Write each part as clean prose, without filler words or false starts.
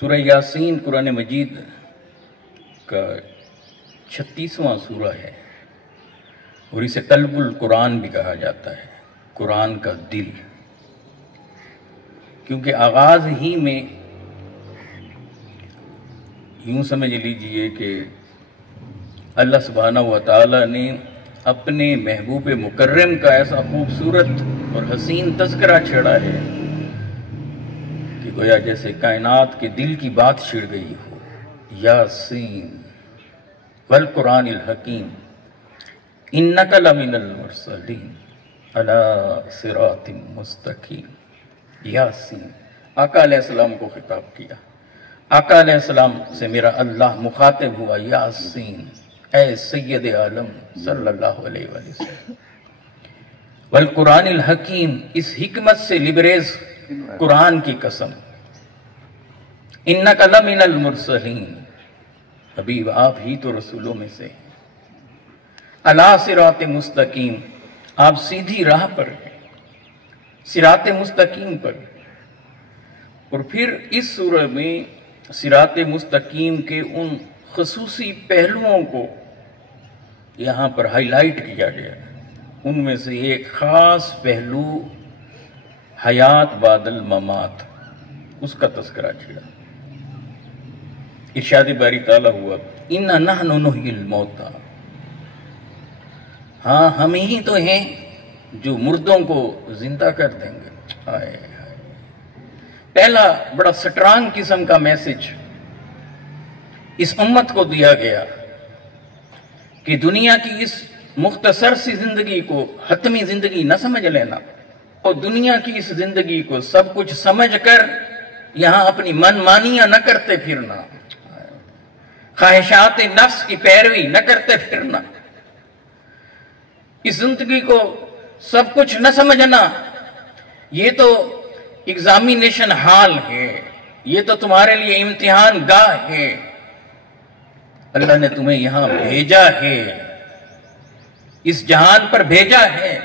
سورہ یاسین قرآن مجید کا 36واں سورہ ہے اور اسے قلب القرآن بھی کہا جاتا ہے، قرآن کا دل، کیونکہ آغاز ہی میں یوں سمجھ لیجئے کہ اللہ سبحانہ و تعالی نے اپنے محبوب مکرم کا ایسا خوبصورت اور حسین تذکرہ چھڑا ہے کہ گویا جیسے کائنات کے دل کی بات چھڑ گئی ہو۔ یاسین والقرآن الحکیم انک لمن المرسلین علی صراط مستقیم۔ یاسین، آقا علیہ السلام کو خطاب کیا۔ آقا علیہ السلام سے میرا اللہ مخاطب ہوا، یاسین اے سید عالم صلی اللہ علیہ وآلہ وسلم، والقرآن الحکیم، اس حکمت سے لبریز قرآن کی قسم، انک لمن المرسلین، حبیب آپ ہی تو رسولوں میں سے ہیں، علی صراط مستقیم، آپ سیدھی راہ پر ہیں، صراط مستقیم پر۔ اور پھر اس سورہ میں صراط مستقیم کے ان خصوصی پہلوؤں کو یہاں پر ہائی لائٹ کیا گیا ہے۔ ان میں سے ایک خاص پہلو حیات بعد الممات، اس کا تذکرہ چھڑا۔ ارشاد باری تعالیٰ ہوا، اِنَّا نَحْنُ نُحْيِي الْمَوْتَى، ہاں ہم ہی تو ہیں جو مردوں کو زندہ کر دیں گے۔ آئے آئے، پہلا بڑا سٹرانگ قسم کا میسج اس امت کو دیا گیا کہ دنیا کی اس مختصر سی زندگی کو حتمی زندگی نہ سمجھ لینا، اور دنیا کی اس زندگی کو سب کچھ سمجھ کر یہاں اپنی من مانیاں نہ کرتے پھرنا، خواہشات نفس کی پیروی نہ کرتے پھرنا، اس زندگی کو سب کچھ نہ سمجھنا، یہ تو ایگزامینیشن ہال ہے، یہ تو تمہارے لیے امتحان گاہ ہے، اللہ نے تمہیں یہاں بھیجا ہے، اس جہان پر بھیجا ہے،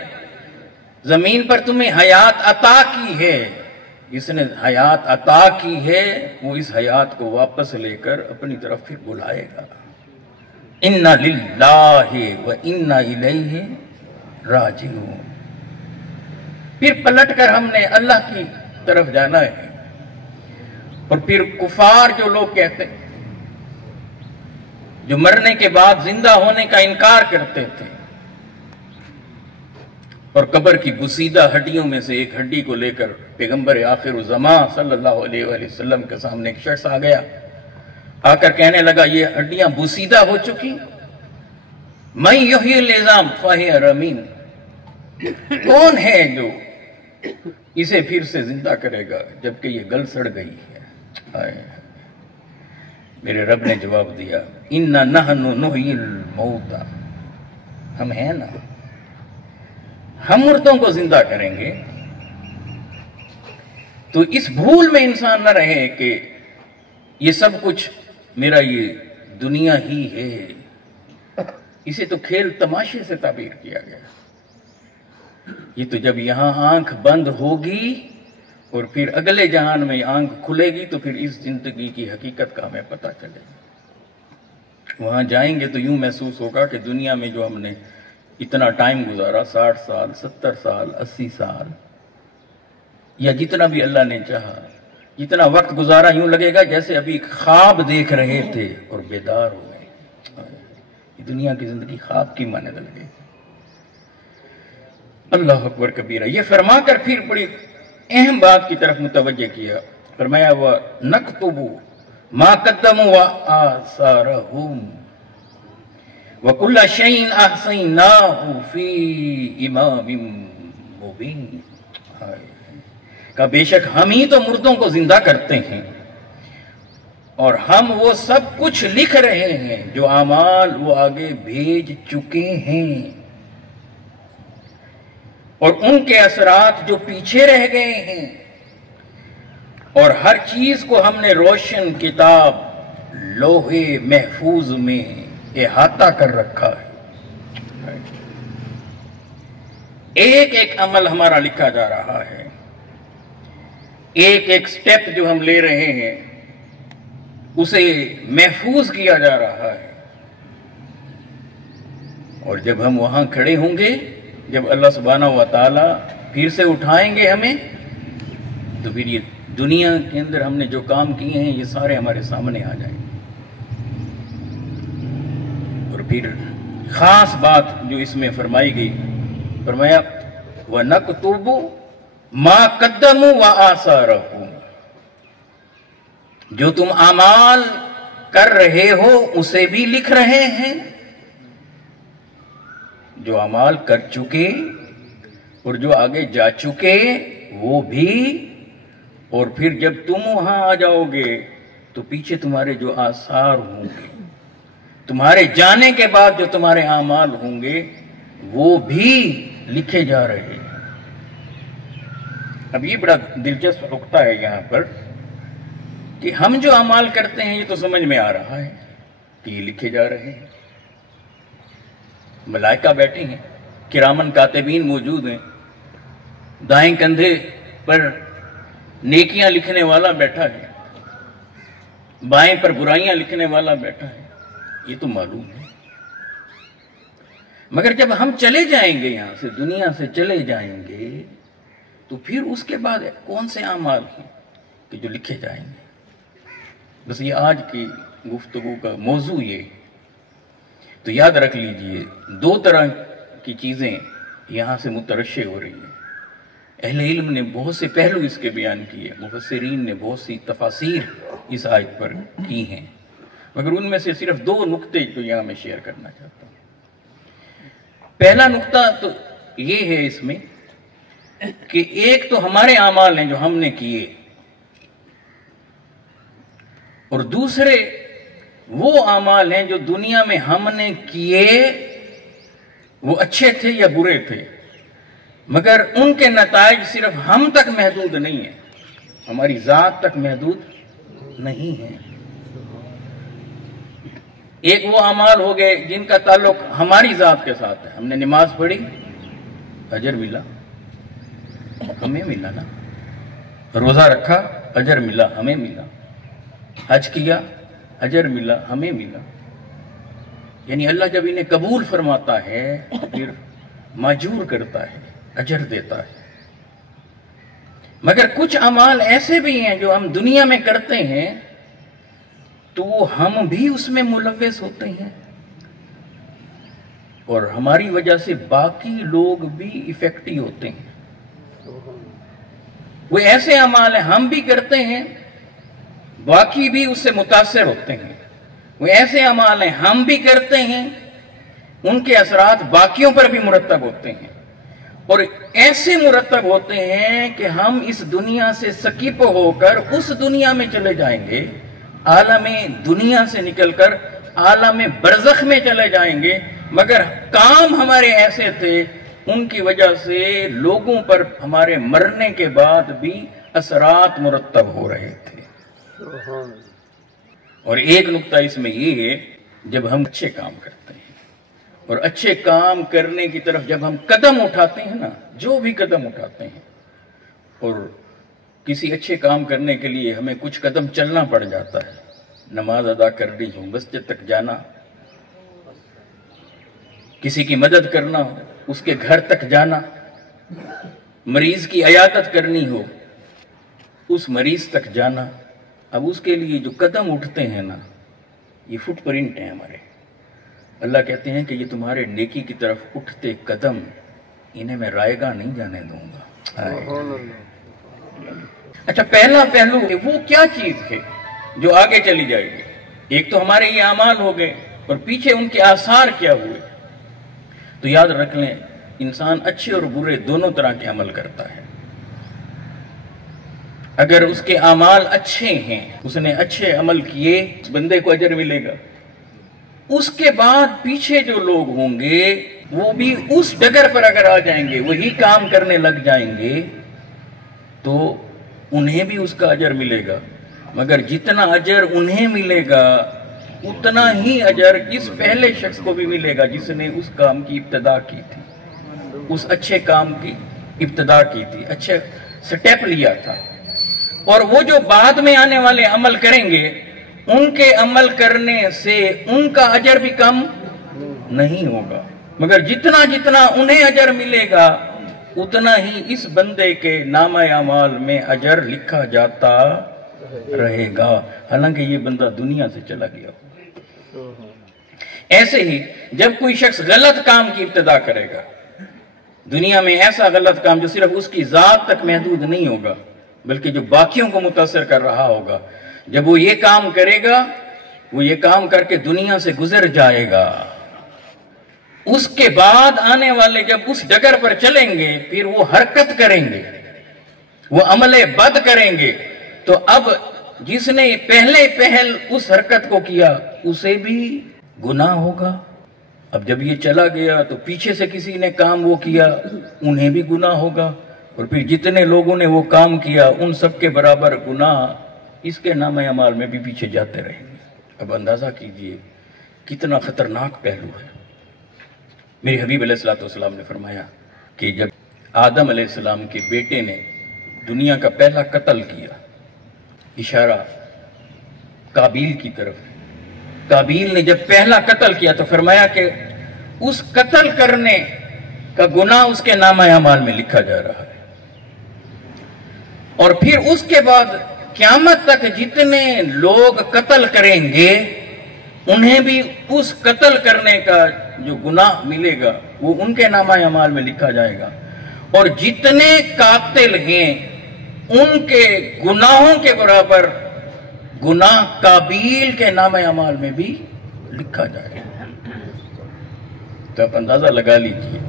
زمین پر تمہیں حیات عطا کی ہے، جس نے حیات عطا کی ہے وہ اس حیات کو واپس لے کر اپنی طرف پھر بلائے گا۔ اِنَّا لِلَّهِ وَإِنَّا إِلَيْهِ راجعون، پھر پلٹ کر ہم نے اللہ کی طرف جانا ہے۔ اور پھر کفار جو لوگ کہتے ہیں، جو مرنے کے بعد زندہ ہونے کا انکار کرتے تھے، اور قبر کی بسیدہ ہڈیوں میں سے ایک ہڈی کو لے کر پیغمبر آخر الزمان صلی اللہ علیہ وآلہ وسلم کے سامنے ایک شخص آ گیا، آ کر کہنے لگا یہ ہڈیاں بسیدہ ہو چکی، مَن یحیی العظام فہی رمیم، کون ہے جو اسے پھر سے زندہ کرے گا جبکہ یہ گل سڑ گئی ہے۔ میرے رب نے جواب دیا، اِنَّا نَحْنُ نُحْيِي الْمَوْتَى، ہم ہیں نا، ہم مردوں کو زندہ کریں گے۔ تو اس بھول میں انسان نہ رہے کہ یہ سب کچھ میرا یہ دنیا ہی ہے، اسے تو کھیل تماشے سے تعبیر کیا گیا۔ یہ تو جب یہاں آنکھ بند ہوگی اور پھر اگلے جہان میں آنکھ کھلے گی تو پھر اس زندگی کی حقیقت کا ہمیں پتہ چلے گا۔ وہاں جائیں گے تو یوں محسوس ہوگا کہ دنیا میں جو ہم نے اتنا ٹائم گزارا، 60 سال 70 سال 80 سال یا جتنا بھی اللہ نے چاہا، جتنا وقت گزارا، یوں لگے گا جیسے ابھی خواب دیکھ رہے تھے اور بیدار ہو گئے۔ یہ دنیا کی زندگی خواب کی مانند لگے۔ اللہ اکبر کبیرہ۔ یہ فرما کر پھر بڑی اہم بات کی طرف متوجہ کیا، فرمایا وَنَكْتُبُ مَا قَدَّمُوا وَآثَارَهُمْ وَكُلَّ شَيْءٍ أَحْصَيْنَاهُ فِي إِمَامٍ مُبِينٍ، کہ بے شک ہم ہی تو مردوں کو زندہ کرتے ہیں اور ہم وہ سب کچھ لکھ رہے ہیں جو اعمال وہ آگے بھیج چکے ہیں، اور ان کے اثرات جو پیچھے رہ گئے ہیں، اور ہر چیز کو ہم نے روشن کتاب لوح محفوظ میں احاطہ کر رکھا ہے۔ ایک ایک عمل ہمارا لکھا جا رہا ہے، ایک ایک سٹیپ جو ہم لے رہے ہیں اسے محفوظ کیا جا رہا ہے. اور جب ہم وہاں کھڑے ہوں گے، جب اللہ سبحانہ و تعالی پھر سے اٹھائیں گے ہمیں، تو پھر یہ دنیا کے اندر ہم نے جو کام کیے ہیں یہ سارے ہمارے سامنے آ جائیں گے. اور پھر خاص بات جو اس میں فرمائی گئی، فرمایا وَنَكْتُبُ مَا قَدَّمُوا وَآثَارَهُمْ، جو تم اعمال کر رہے ہو اسے بھی لکھ رہے ہیں، جو اعمال کر چکے اور جو آگے جا چکے وہ بھی. اور پھر جب تم وہاں آ جاؤ گے تو پیچھے تمہارے جو آثار ہوں گے، تمہارے جانے کے بعد جو تمہارے اعمال ہوں گے وہ بھی لکھے جا رہے ہیں. اب یہ بڑا دلچسپ نقطہ ہے یہاں پر کہ ہم جو اعمال کرتے ہیں یہ تو سمجھ میں آ رہا ہے کہ یہ لکھے جا رہے ہیں. ملائکہ بیٹھے ہیں، کرامن کاتبین موجود ہیں، دائیں کندھے پر نیکیاں لکھنے والا بیٹھا ہے، بائیں پر برائیاں لکھنے والا بیٹھا ہے. یہ تو معلوم ہے. مگر جب ہم چلے جائیں گے یہاں سے، دنیا سے چلے جائیں گے، تو پھر اس کے بعد کون سے اعمال ہیں کہ جو لکھے جائیں گے. بس یہ آج کی گفتگو کا موضوع یہ. تو یاد رکھ لیجئے دو طرح کی چیزیں یہاں سے مترشح ہو رہی ہیں. اہل علم نے بہت سے پہلو اس کے بیان کیے، مفسرین نے بہت سی تفاسیر اس آیت پر کی ہیں، مگر ان میں سے صرف دو نقطے جو یہاں میں شیئر کرنا چاہتا ہوں. پہلا نقطہ تو یہ ہے اس میں کہ ایک تو ہمارے اعمال ہیں جو ہم نے کیے، اور دوسرے وہ اعمال ہیں جو دنیا میں ہم نے کیے، وہ اچھے تھے یا برے تھے، مگر ان کے نتائج صرف ہم تک محدود نہیں ہیں، ہماری ذات تک محدود نہیں ہیں. ایک وہ اعمال ہو گئے جن کا تعلق ہماری ذات کے ساتھ ہے. ہم نے نماز پڑھی، اجر ملا، ہمیں ملا نا. روزہ رکھا، اجر ملا، ہمیں ملا. حج کیا، اجر ملا، ہمیں ملا. یعنی اللہ جب انہیں قبول فرماتا ہے پھر ماجور کرتا ہے، اجر دیتا ہے. مگر کچھ اعمال ایسے بھی ہیں جو ہم دنیا میں کرتے ہیں تو ہم بھی اس میں ملوث ہوتے ہیں، اور ہماری وجہ سے باقی لوگ بھی افیکٹی ہوتے ہیں. وہ ایسے اعمال ہیں ہم بھی کرتے ہیں، باقی بھی اس سے متاثر ہوتے ہیں. وہ ایسے اعمال ہیں ہم بھی کرتے ہیں، ان کے اثرات باقیوں پر بھی مرتب ہوتے ہیں، اور ایسے مرتب ہوتے ہیں کہ ہم اس دنیا سے سکیپ ہو کر اس دنیا میں چلے جائیں گے، عالم دنیا سے نکل کر عالم برزخ میں چلے جائیں گے، مگر کام ہمارے ایسے تھے ان کی وجہ سے لوگوں پر ہمارے مرنے کے بعد بھی اثرات مرتب ہو رہے تھے. اور ایک نقطہ اس میں یہ ہے، جب ہم اچھے کام کرتے ہیں اور اچھے کام کرنے کی طرف جب ہم قدم اٹھاتے ہیں نا، جو بھی قدم اٹھاتے ہیں، اور کسی اچھے کام کرنے کے لیے ہمیں کچھ قدم چلنا پڑ جاتا ہے، نماز ادا کرنی ہو، مسجد تک جانا، کسی کی مدد کرنا ہو، اس کے گھر تک جانا، مریض کی عیادت کرنی ہو، اس مریض تک جانا. اب اس کے لیے جو قدم اٹھتے ہیں نا، یہ فٹ پرنٹ ہیں ہمارے. اللہ کہتے ہیں کہ یہ تمہارے نیکی کی طرف اٹھتے قدم، انہیں میں رائے گاہ نہیں جانے دوں گا. اچھا، پہلا پہلو وہ کیا چیز ہے جو آگے چلی جائے گی. ایک تو ہمارے یہ اعمال ہو گئے اور پیچھے ان کے آثار کیا ہوئے. تو یاد رکھ لیں، انسان اچھے اور برے دونوں طرح کے عمل کرتا ہے. اگر اس کے اعمال اچھے ہیں، اس نے اچھے عمل کیے، اس بندے کو اجر ملے گا. اس کے بعد پیچھے جو لوگ ہوں گے وہ بھی اس ڈگر پر اگر آ جائیں گے، وہی کام کرنے لگ جائیں گے، تو انہیں بھی اس کا اجر ملے گا. مگر جتنا اجر انہیں ملے گا اتنا ہی اجر اس پہلے شخص کو بھی ملے گا جس نے اس کام کی ابتدا کی تھی، اس اچھے کام کی ابتدا کی تھی، اچھے سٹیپ لیا تھا. اور وہ جو بعد میں آنے والے عمل کریں گے ان کے عمل کرنے سے ان کا اجر بھی کم نہیں ہوگا، مگر جتنا جتنا انہیں اجر ملے گا اتنا ہی اس بندے کے نامہ اعمال میں اجر لکھا جاتا رہے گا، حالانکہ یہ بندہ دنیا سے چلا گیا ہو۔ ایسے ہی جب کوئی شخص غلط کام کی ابتدا کرے گا دنیا میں، ایسا غلط کام جو صرف اس کی ذات تک محدود نہیں ہوگا بلکہ جو باقیوں کو متاثر کر رہا ہوگا، جب وہ یہ کام کرے گا، وہ یہ کام کر کے دنیا سے گزر جائے گا، اس کے بعد آنے والے جب اس ڈگر پر چلیں گے پھر وہ حرکت کریں گے، وہ عمل بد کریں گے، تو اب جس نے پہلے پہل اس حرکت کو کیا اسے بھی گناہ ہوگا۔ اب جب یہ چلا گیا تو پیچھے سے کسی نے کام وہ کیا، انہیں بھی گناہ ہوگا، اور پھر جتنے لوگوں نے وہ کام کیا ان سب کے برابر گناہ اس کے نامہ اعمال میں بھی پیچھے جاتے رہیں گے۔ اب اندازہ کیجئے کتنا خطرناک پہلو ہے۔ میرے حبیب علیہ السلام نے فرمایا کہ جب آدم علیہ السلام کے بیٹے نے دنیا کا پہلا قتل کیا، اشارہ قابیل کی طرف، قابیل نے جب پہلا قتل کیا تو فرمایا کہ اس قتل کرنے کا گناہ اس کے نامہ اعمال میں لکھا جا رہا ہے، اور پھر اس کے بعد قیامت تک جتنے لوگ قتل کریں گے انہیں بھی اس قتل کرنے کا جو گناہ ملے گا وہ ان کے نامہ اعمال میں لکھا جائے گا، اور جتنے قاتل ہیں ان کے گناہوں کے برابر گناہ قابیل کے نامہ اعمال میں بھی لکھا جائے گا۔ تو آپ اندازہ لگا لیجئے۔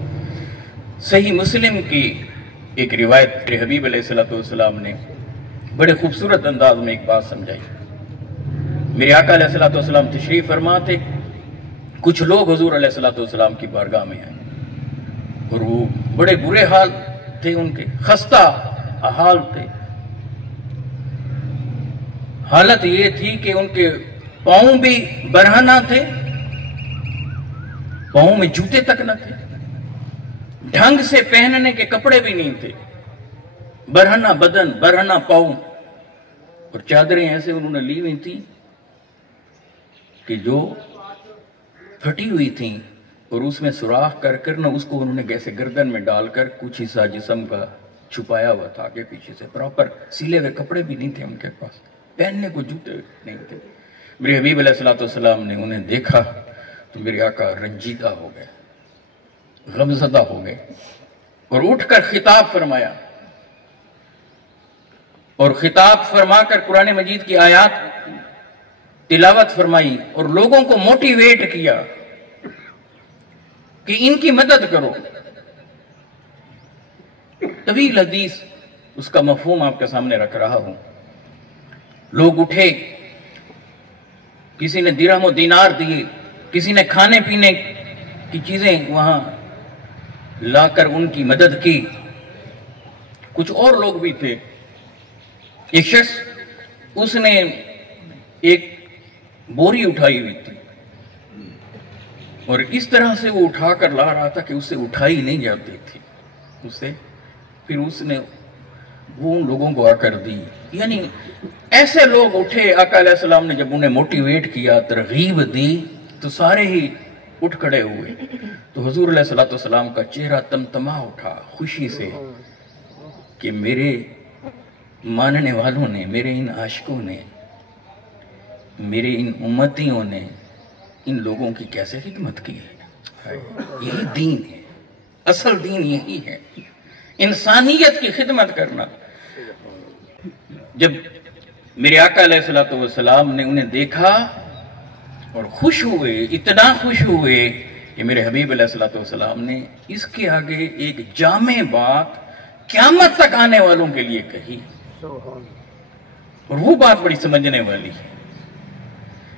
صحیح مسلم کی ایک روایت میرے حبیب علیہ السلام نے بڑے خوبصورت انداز میں ایک بات سمجھائی۔ میرے آقا علیہ السلام تشریف فرما تھے، کچھ لوگ حضور علیہ السلام کی بارگاہ میں آئے اور وہ بڑے برے حال تھے، ان کے خستہ حال تھے، حالت یہ تھی کہ ان کے پاؤں بھی برہنہ تھے، پاؤں میں جوتے تک نہ تھے، ڈھنگ سے پہننے کے کپڑے بھی نہیں تھے، برہنہ بدن، برہنہ پاؤں، اور چادریں ایسے انہوں نے لی ہوئی تھیں کہ جو پھٹی ہوئی تھیں، اور اس میں سوراخ کر کر نہ اس کو انہوں نے ایسے گردن میں ڈال کر کچھ حصہ جسم کا چھپایا ہوا تھا آگے پیچھے سے، پراپر سیلے ہوئے کپڑے بھی نہیں تھے ان کے پاس، پہننے کو جوتے نہیں تھے۔ میرے حبیب علیہ السلام نے انہیں دیکھا تو میرے آقا رنجیدہ ہو گئے، غمزدہ ہو گئے، اور اٹھ کر خطاب فرمایا، اور خطاب فرما کر قرآن مجید کی آیات تلاوت فرمائی اور لوگوں کو موٹیویٹ کیا کہ ان کی مدد کرو۔ طویل حدیث، اس کا مفہوم آپ کے سامنے رکھ رہا ہوں۔ لوگ اٹھے، کسی نے درہم و دینار دیے، کسی نے کھانے پینے کی چیزیں وہاں لا کر ان کی مدد کی، کچھ اور لوگ بھی تھے۔ ایک شخص، اس نے ایک بوری اٹھائی ہوئی تھی اور اس طرح سے وہ اٹھا کر لا رہا تھا کہ اس سے اٹھائی نہیں جاتی تھی، پھر اس نے وہ ان لوگوں کو آ کر دی، یعنی ایسے لوگ اٹھے۔ آقا علیہ السلام نے جب انہیں موٹیویٹ کیا، ترغیب دی، تو سارے ہی اٹھ کھڑے ہوئے، تو حضور علیہ السلام کا چہرہ تمتما اٹھا خوشی سے کہ میرے ماننے والوں نے، میرے ان عاشقوں نے، میرے ان امتیوں نے ان لوگوں کی کیسے خدمت کی ہے۔ یہی دین ہے، اصل دین یہی ہے، انسانیت کی خدمت کرنا۔ جب میرے آقا علیہ السلام نے انہیں دیکھا اور خوش ہوئے، اتنا خوش ہوئے کہ میرے حبیب علیہ السلام نے اس کے آگے ایک جامع بات قیامت تک آنے والوں کے لیے کہی، اور وہ بات بڑی سمجھنے والی ہے۔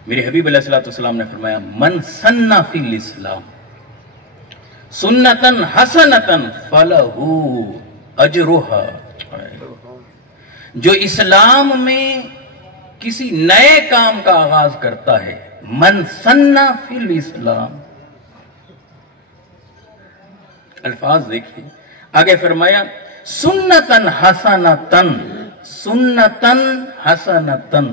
میرے حبیب علیہ السلام نے فرمایا، من سن فی الاسلام سنتن حسنتن فلہ اجرہا، جو اسلام میں کسی نئے کام کا آغاز کرتا ہے، من سن فی الاسلام، الفاظ دیکھیے آگے فرمایا سنتن حسنتن، سنتن حسنتن،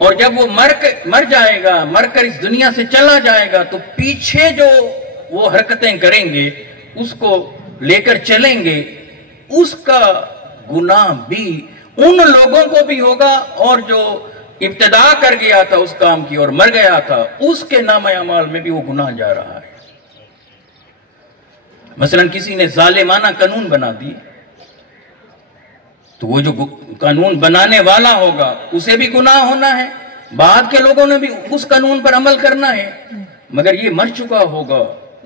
اور جب وہ مر جائے گا، مر کر اس دنیا سے چلا جائے گا، تو پیچھے جو وہ حرکتیں کریں گے اس کو لے کر چلیں گے، اس کا گناہ بھی ان لوگوں کو بھی ہوگا، اور جو ابتدا کر گیا تھا اس کام کی اور مر گیا تھا اس کے نامہ اعمال میں بھی وہ گناہ جا رہا ہے۔ مثلا کسی نے ظالمانہ قانون بنا دی تو وہ جو قانون بنانے والا ہوگا اسے بھی گناہ ہونا ہے، بعد کے لوگوں نے بھی اس قانون پر عمل کرنا ہے، مگر یہ مر چکا ہوگا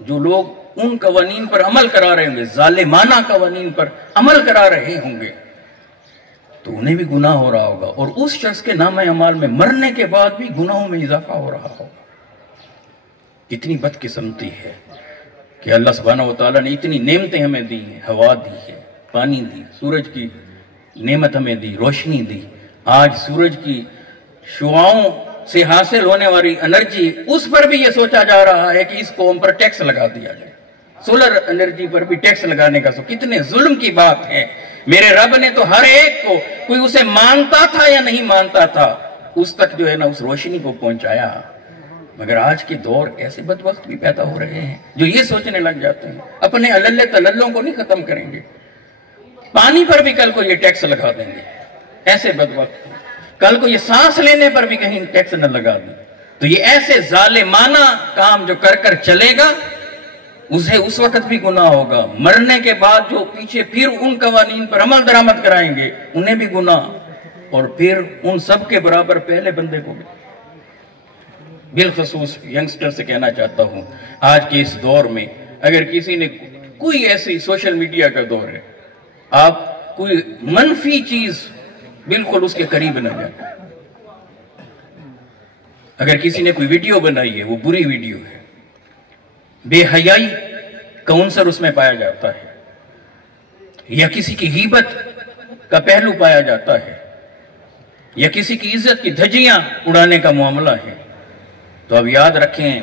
جو لوگ ان قوانین پر عمل کرا رہے ہوں گے، ظالمانہ قوانین پر عمل کرا رہے ہوں گے، تو انہیں بھی گناہ ہو رہا ہوگا، اور اس شخص کے نامہ اعمال میں مرنے کے بعد بھی گناہوں میں اضافہ ہو رہا ہوگا۔ کتنی بدقسمتی ہے کہ اللہ سبحانہ وتعالیٰ نے اتنی نعمتیں ہمیں دی ہیں، ہوا دی ہے، پانی دی، سورج کی نعمت ہمیں دی، روشنی دی، آج سورج کی شعاؤں سے حاصل ہونے والی انرجی، اس پر بھی یہ سوچا جا رہا ہے کہ اس کو ہم پر ٹیکس لگا دیا جائے، سولر انرجی پر بھی ٹیکس لگانے کا کتنے ظلم کی بات ہے۔ میرے رب نے تو ہر ایک کو، کوئی اسے مانتا تھا یا نہیں مانتا تھا، اس تک جو ہے نا اس روشنی کو پہنچایا، مگر آج کے دور ایسے بدبخت بھی پیدا ہو رہے ہیں جو یہ سوچنے لگ جاتے ہیں اپنے اللہ تللوں کو نہیں ختم کریں گے، پانی پر بھی کل کو یہ ٹیکس لگا دیں گے، ایسے بدبخت، کل کو یہ سانس لینے پر بھی کہیں ٹیکس نہ لگا دیں، تو یہ ایسے ظالمانہ کام جو کر چلے گا اسے اس وقت بھی گناہ ہوگا، مرنے کے بعد جو پیچھے پھر ان قوانین پر عمل درآمد کرائیں گے انہیں بھی گناہ، اور پھر ان سب کے برابر پہلے بندے کو بھی۔ بالخصوص ینگسٹر سے کہنا چاہتا ہوں، آج کے اس دور میں اگر کسی نے کوئی ایسی سوشل میڈیا کا دور ہے، آپ کوئی منفی چیز بالکل اس کے قریب نہ جائیں۔ اگر کسی نے کوئی ویڈیو بنائی ہے وہ بری ویڈیو ہے، بے حیائی کا عنصر اس میں پایا جاتا ہے، یا کسی کی غیبت کا پہلو پایا جاتا ہے، یا کسی کی عزت کی دھجیاں اڑانے کا معاملہ ہے، تو اب یاد رکھیں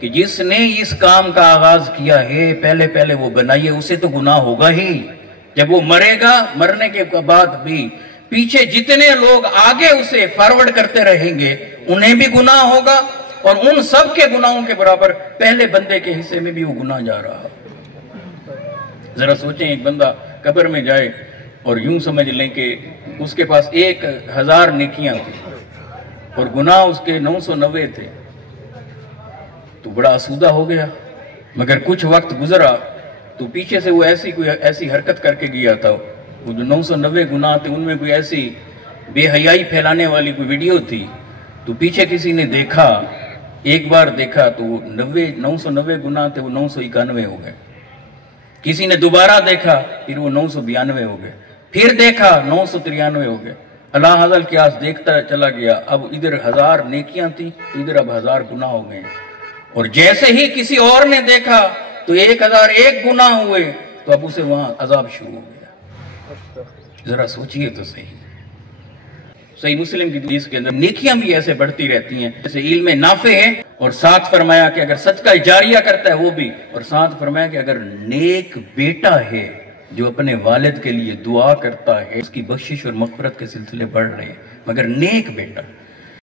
کہ جس نے اس کام کا آغاز کیا ہے پہلے وہ بنائیے، اسے تو گناہ ہوگا ہی، جب وہ مرے گا، مرنے کے بعد بھی پیچھے جتنے لوگ آگے اسے فارورڈ کرتے رہیں گے انہیں بھی گناہ ہوگا، اور ان سب کے گناہوں کے برابر پہلے بندے کے حصے میں بھی وہ گناہ جا رہا۔ ذرا سوچیں، ایک بندہ قبر میں جائے اور یوں سمجھ لیں کہ اس کے پاس 1000 نیکیاں تھیں اور گناہ اس کے 990 تھے، تو بڑا آسودہ ہو گیا، مگر کچھ وقت گزرا تو پیچھے سے وہ ایسی حرکت کر کے گیا تھا، وہ جو 990 گناہ تھے ان میں کوئی ایسی بے حیائی پھیلانے والی کوئی ویڈیو تھی، تو پیچھے کسی نے دیکھا، ایک بار دیکھا تو وہ 990 گناہ تھے، وہ 991 ہو گئے، کسی نے دوبارہ دیکھا پھر وہ 992 ہو گئے، پھر دیکھا 993 ہو گئے، اللہ حضل قیاس دیکھتا چلا گیا، اب ادھر 1000 نیکیاں تھیں تو ادھر اب 1000 گناہ ہو گئے، اور جیسے ہی کسی اور نے دیکھا تو 1001 گناہ ہوئے، تو اب اسے وہاں عذاب شروع ہو گیا۔ ذرا سوچئے تو صحیح۔ صحیح مسلم کی حدیث کے اندر نیکیاں بھی ایسے بڑھتی رہتی ہیں جیسے علم نافع ہے، اور ساتھ فرمایا کہ اگر صدقہ جاریہ کرتا ہے وہ بھی، اور ساتھ فرمایا کہ اگر نیک بیٹا ہے جو اپنے والد کے لیے دعا کرتا ہے، اس کی بخشش اور مغفرت کے سلسلے بڑھ رہے ہیں، مگر نیک بیٹا